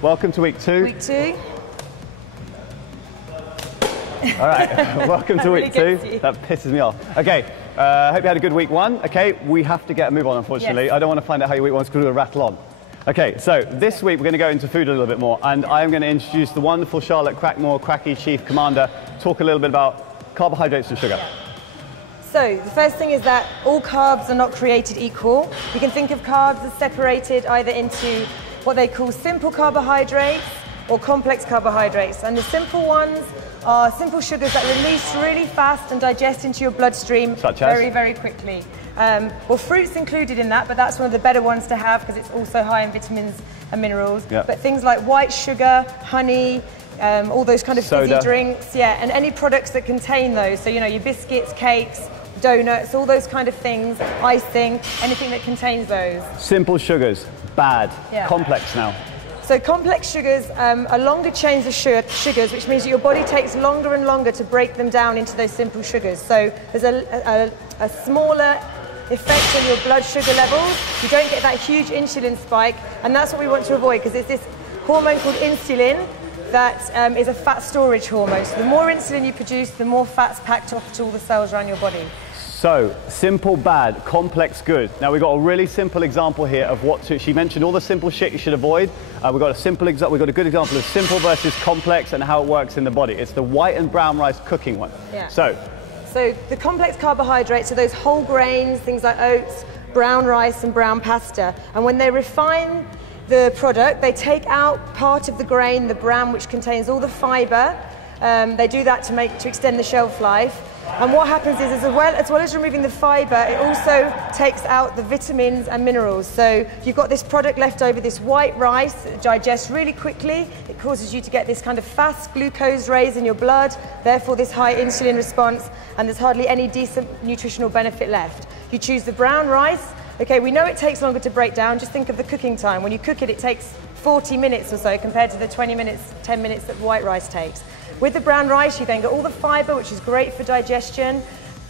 Welcome to week 2. Week 2. All right, welcome to week 2. That pisses me off. Okay, hope you had a good week 1. Okay, we have to get a move on, unfortunately. Yes. I don't want to find out how your week 1's going to rattle on. Okay, so this week we're going to go into food a little bit more, and I am going to introduce the wonderful Charlotte Crackmore, Cracky Chief Commander, talk a little bit about carbohydrates and sugar. Yeah. So the first thing is that all carbs are not created equal. You can think of carbs as separated either into what they call simple carbohydrates or complex carbohydrates. And the simple ones are simple sugars that release really fast and digest into your bloodstream very, very quickly. Well, fruit's included in that, but that's one of the better ones to have because it's also high in vitamins and minerals. Yep. But things like white sugar, honey, all those kind of fizzy soda drinks, yeah, and any products that contain those. So, you know, your biscuits, cakes, donuts, all those kind of things, icing, anything that contains those. Simple sugars, bad. Yeah. Complex now. So complex sugars are longer chains of sugars, which means that your body takes longer and longer to break them down into those simple sugars. So there's a smaller effect on your blood sugar levels. You don't get that huge insulin spike, and that's what we want to avoid because it's this hormone called insulin that is a fat storage hormone. So the more insulin you produce, the more fat's packed off to all the cells around your body. So, simple bad, complex good. Now we've got a really simple example here of what she mentioned all the simple shit you should avoid. We've got a good example of simple versus complex and how it works in the body. It's the white and brown rice cooking one. Yeah. So the complex carbohydrates are those whole grains, things like oats, brown rice and brown pasta. And when they refine the product, they take out part of the grain, the bran, which contains all the fiber. They do that to extend the shelf life. And what happens is, as well as removing the fiber, it also takes out the vitamins and minerals. So if you've got this product left over, this white rice that digests really quickly, it causes you to get this kind of fast glucose raise in your blood, therefore this high insulin response, and there's hardly any decent nutritional benefit left. You choose the brown rice. Okay, we know it takes longer to break down. Just think of the cooking time. When you cook it, it takes 40 minutes or so compared to the 20 minutes, 10 minutes that white rice takes. With the brown rice, you then get all the fiber, which is great for digestion,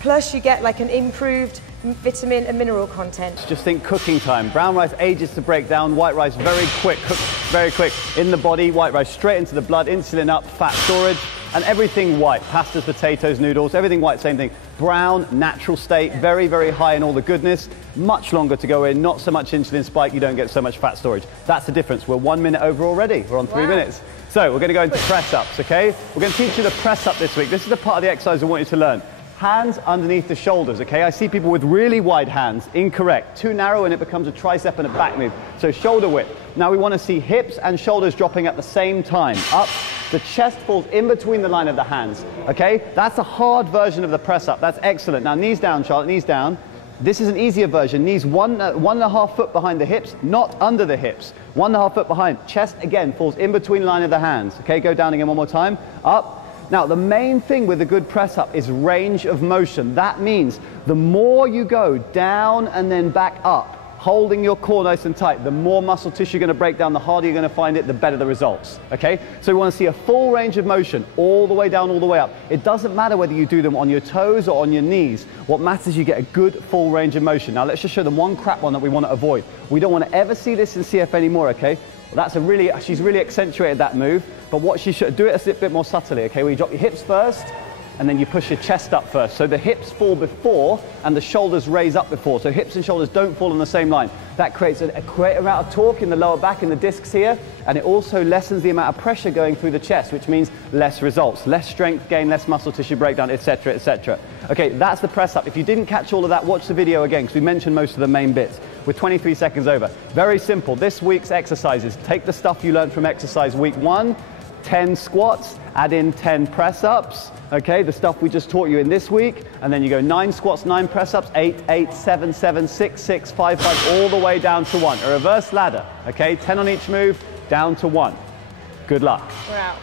plus you get like an improved vitamin and mineral content. just think cooking time. Brown rice ages to break down, white rice very quick, cooked very quick in the body, white rice straight into the blood, insulin up, fat storage, and everything white. Pastas, potatoes, noodles, everything white, same thing. Brown, natural state, very, very high in all the goodness, much longer to go in, not so much insulin spike, you don't get so much fat storage. That's the difference. We're 1 minute over already. We're on 3 minutes. So we're going to go into press ups, okay? We're going to teach you the press up this week. This is the part of the exercise I want you to learn. Hands underneath the shoulders, okay? I see people with really wide hands. Incorrect. Too narrow and it becomes a tricep and a back move. So shoulder width. Now we want to see hips and shoulders dropping at the same time. Up. The chest falls in between the line of the hands, okay? That's a hard version of the press up. That's excellent. Now knees down, Charlotte, knees down. This is an easier version. Knees 1.5 foot behind the hips, not under the hips. 1.5 foot behind. Chest, again, falls in between the line of the hands. Okay, go down again one more time. Up. Now, the main thing with a good press-up is range of motion. That means the more you go down and then back up, holding your core nice and tight, the more muscle tissue you're going to break down, the harder you're going to find it, the better the results, okay? So we want to see a full range of motion, all the way down, all the way up. It doesn't matter whether you do them on your toes or on your knees. What matters is you get a good full range of motion. Now let's just show them one crap one that we want to avoid. We don't want to ever see this in CF anymore, okay? Well, she's really accentuated that move, but what she should do it a bit more subtly, okay? Where you drop your hips first, and then you push your chest up first. So the hips fall before and the shoulders raise up before. So hips and shoulders don't fall on the same line. That creates a great amount of torque in the lower back, in the discs here, and it also lessens the amount of pressure going through the chest, which means less results, less strength gain, less muscle tissue breakdown, etc., etc. Okay, that's the press up. If you didn't catch all of that, watch the video again, because we mentioned most of the main bits. We're 23 seconds over. Very simple. This week's exercises. Take the stuff you learned from exercise week 1, 10 squats, add in 10 press-ups, okay, the stuff we just taught you in this week, and then you go 9 squats, 9 press-ups, 8, 8, 7, 7, 6, 6, 5, 5, all the way down to 1. A reverse ladder, okay, 10 on each move, down to 1. Good luck. We're out.